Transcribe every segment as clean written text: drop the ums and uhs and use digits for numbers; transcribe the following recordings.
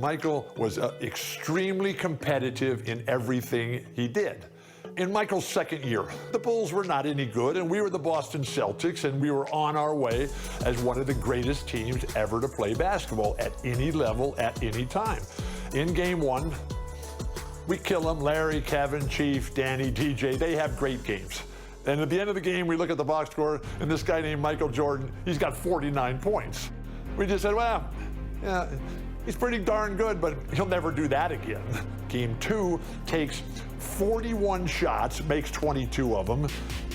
Michael was extremely competitive in everything he did. In Michael's second year, the Bulls were not any good, and we were the Boston Celtics, and we were on our way as one of the greatest teams ever to play basketball at any level, at any time. In game one, we kill them. Larry, Kevin, Chief, Danny, DJ, they have great games. And at the end of the game, we look at the box score, and this guy named Michael Jordan, he's got 49 points. We just said, well, yeah, he's pretty darn good, but he'll never do that again. Game two takes 41 shots, makes 22 of them,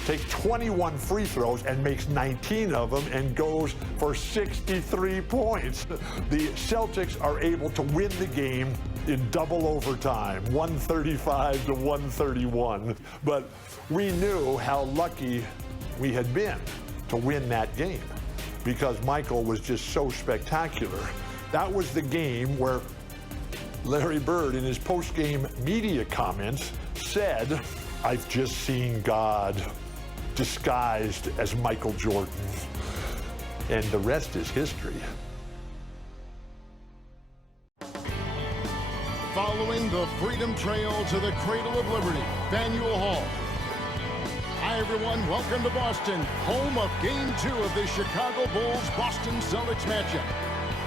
takes 21 free throws and makes 19 of them and goes for 63 points. The Celtics are able to win the game in double overtime, 135 to 131. But we knew how lucky we had been to win that game because Michael was just so spectacular. That was the game where Larry Bird, in his post-game media comments, said, "I've just seen God disguised as Michael Jordan." And the rest is history. Following the Freedom Trail to the Cradle of Liberty, Faneuil Hall. Hi everyone, welcome to Boston, home of Game 2 of the Chicago Bulls-Boston Celtics matchup.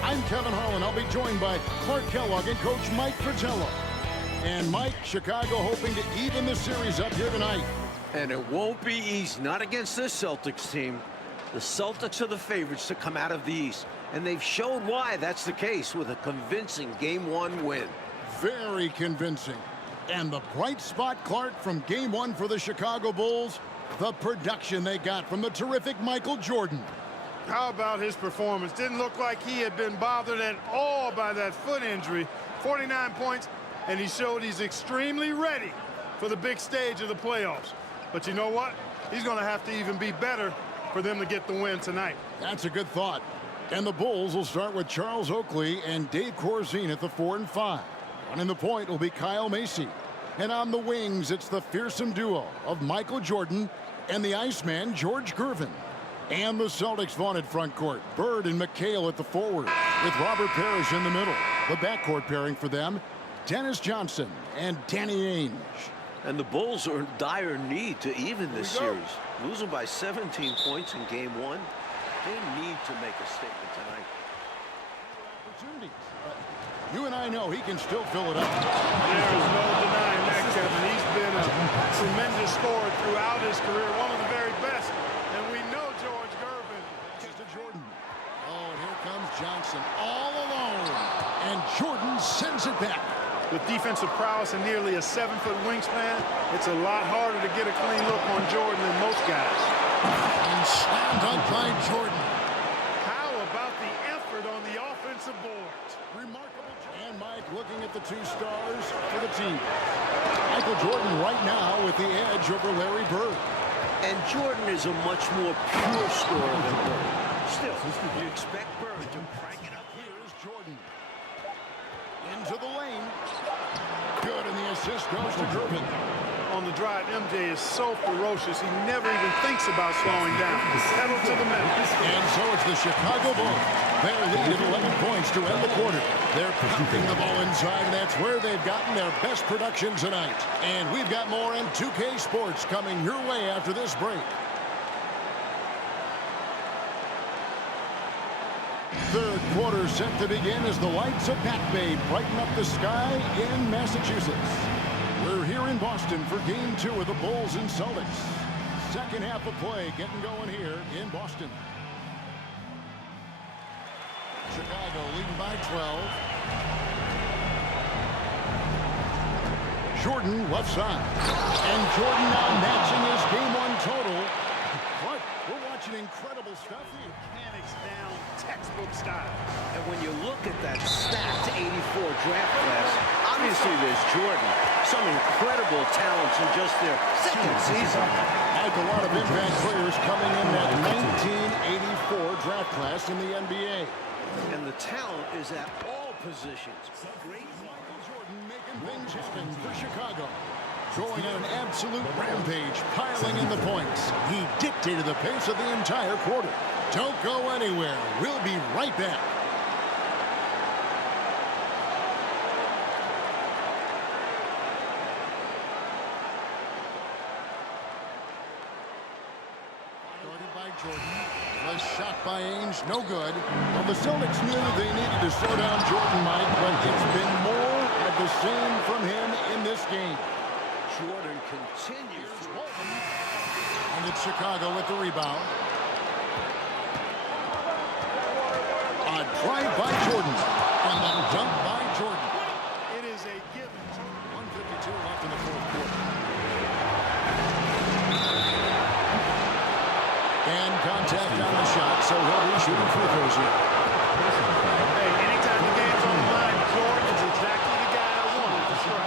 I'm Kevin Harlan. I'll be joined by Clark Kellogg and Coach Mike Fratello. And Mike, Chicago hoping to even the series up here tonight. And it won't be easy, not against this Celtics team. The Celtics are the favorites to come out of the East, and they've shown why that's the case with a convincing Game 1 win. Very convincing. And the bright spot, Clark, from Game 1 for the Chicago Bulls, the production they got from the terrific Michael Jordan. How about his performance? Didn't look like he had been bothered at all by that foot injury. 49 points, and he showed he's extremely ready for the big stage of the playoffs. But you know what? He's going to have to even be better for them to get the win tonight. That's a good thought. And the Bulls will start with Charles Oakley and Dave Corzine at the 4 and 5. Running the point will be Kyle Macy. And on the wings, it's the fearsome duo of Michael Jordan and the Iceman, George Gervin. And the Celtics' vaunted front court, Bird and McHale at the forward, with Robert Parish in the middle. The backcourt pairing for them, Dennis Johnson and Danny Ainge. And the Bulls are in dire need to even this series. Losing by 17 points in Game 1, they need to make a statement tonight. Opportunities. You and I know he can still fill it up. There is no denying that, Kevin. He's been a tremendous scorer throughout his career, one of the very best. And we know George Gervin. Just to Jordan. Oh, and here comes Johnson all alone. And Jordan sends it back. With defensive prowess and nearly a 7-foot wingspan, it's a lot harder to get a clean look on Jordan than most guys. And slammed up by Jordan. How about the effort on the offensive boards? Remarkable. And Mike looking at the two stars for the team. Michael Jordan right now with the edge over Larry Bird. And Jordan is a much more pure scorer than Bird. Still, you expect Bird to crank it up. Here's Jordan. Into the lane. Good, and the assist goes to Gervin. On the drive, MJ is so ferocious, he never even thinks about slowing down. Pedal to the metal. And so it's the Chicago Bulls. Their lead at 11 points to end the quarter. They're pounding the ball inside, and that's where they've gotten their best production tonight. And we've got more in 2K Sports coming your way after this break. Third quarter set to begin as the lights of Back Bay brighten up the sky in Massachusetts. We're here in Boston for Game 2 of the Bulls and Celtics. Second half of play getting going here in Boston. Chicago leading by 12. Jordan left side. And Jordan now matching his Game 1 total. But we're watching incredible stuff here. Mechanics down, textbook style. And when you look at that stacked 84 draft class, obviously there's Jordan. Some incredible talents in just their second season. Like a lot of impact players coming in that 1984 draft class in the NBA. And the talent is at all positions. Great Michael Jordan making things happen for Chicago. Going on an absolute rampage, piling in the points. He dictated the pace of the entire quarter. Don't go anywhere. We'll be right back. Jordan. The shot by Ainge, no good. Well, the Celtics knew they needed to slow down Jordan, Mike, but it's been more of the same from him in this game. Jordan continues to... And it's Chicago with the rebound. A drive by Jordan. And a dunk by Jordan. It is a given. 1:52 left in the fourth quarter. And contact on the shot, so he'll be shooting free throws here. Hey, anytime the game's on the line, Jordan is exactly the guy I want for sure.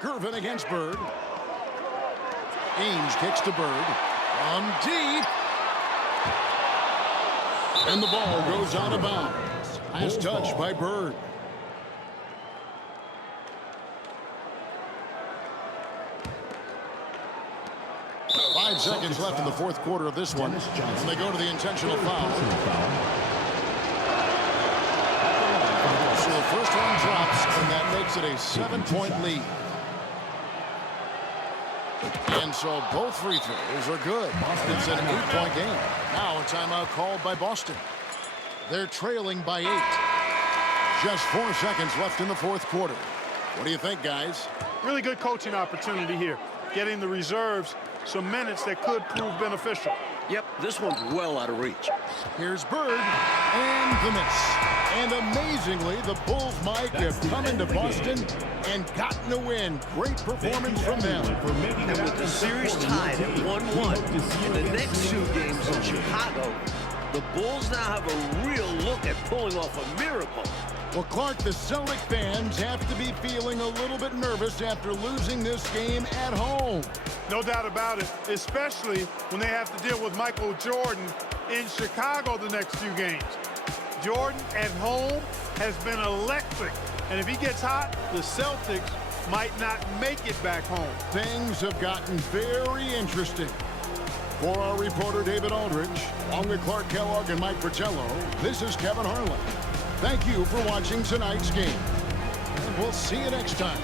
Gervin against Bird. Ainge kicks to Bird. From deep. And the ball goes out of bounds. Last touch by Bird. Five seconds left in the fourth quarter of this one. And they go to the intentional foul. So the first one drops, and that makes it a 7-point lead. And so both free throws are good. It's an 8-point game. Now a timeout called by Boston. They're trailing by 8. Just 4 seconds left in the fourth quarter. What do you think, guys? Really good coaching opportunity here. Getting the reserves some minutes that could prove beneficial. Yep, this one's well out of reach. Here's Bird, and the miss. And amazingly, the Bulls, Mike, have come into Boston and gotten a win. Great performance from them. And with the series tied at 1-1 in the next 2 games in Chicago, the Bulls now have a real look at pulling off a miracle. Well, Clark, the Celtic fans have to be feeling a little bit nervous after losing this game at home. No doubt about it, especially when they have to deal with Michael Jordan in Chicago the next few games. Jordan at home has been electric, and if he gets hot, the Celtics might not make it back home. Things have gotten very interesting. For our reporter David Aldridge, along with Clark Kellogg and Mike Fratello, this is Kevin Harlan. Thank you for watching tonight's game, and we'll see you next time.